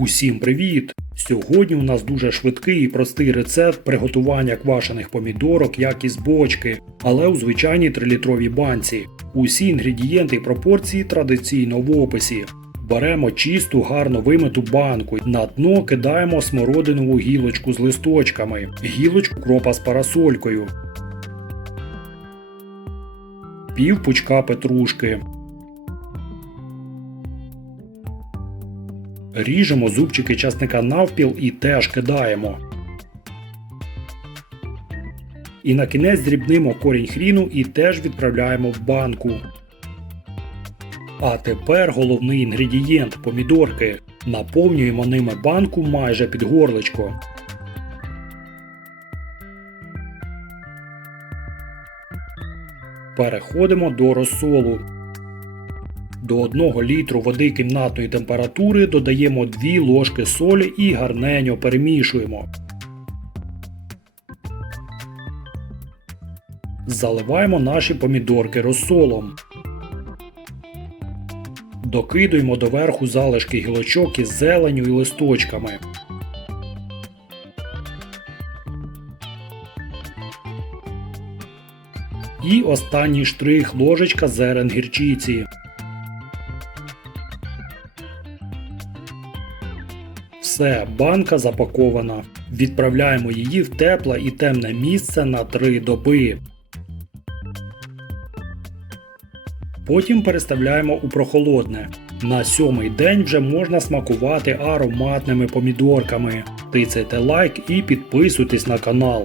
Усім привіт! Сьогодні у нас дуже швидкий і простий рецепт приготування квашених помідорок, як із бочки, але у звичайній 3-літровій банці. Усі інгредієнти і пропорції традиційно в описі. Беремо чисту, гарно вимиту банку. На дно кидаємо смородинову гілочку з листочками, гілочку кропа з парасолькою, пів пучка петрушки. Ріжемо зубчики часника навпіл і теж кидаємо. І на кінець дрібнимо корінь хріну і теж відправляємо в банку. А тепер головний інгредієнт помідорки. Наповнюємо ними банку майже під горлечко. Переходимо до розсолу. До 1 літру води кімнатної температури додаємо 2 ложки солі і гарненьо перемішуємо. Заливаємо наші помідорки розсолом. Докидуємо доверху залишки гілочок із зеленю і листочками. І останній штрих ложечка зерен гірчиці. Все, банка запакована. Відправляємо її в тепле і темне місце на 3 доби. Потім переставляємо у прохолодне. На сьомий день вже можна смакувати ароматними помідорками. Тицяйте лайк і підписуйтесь на канал.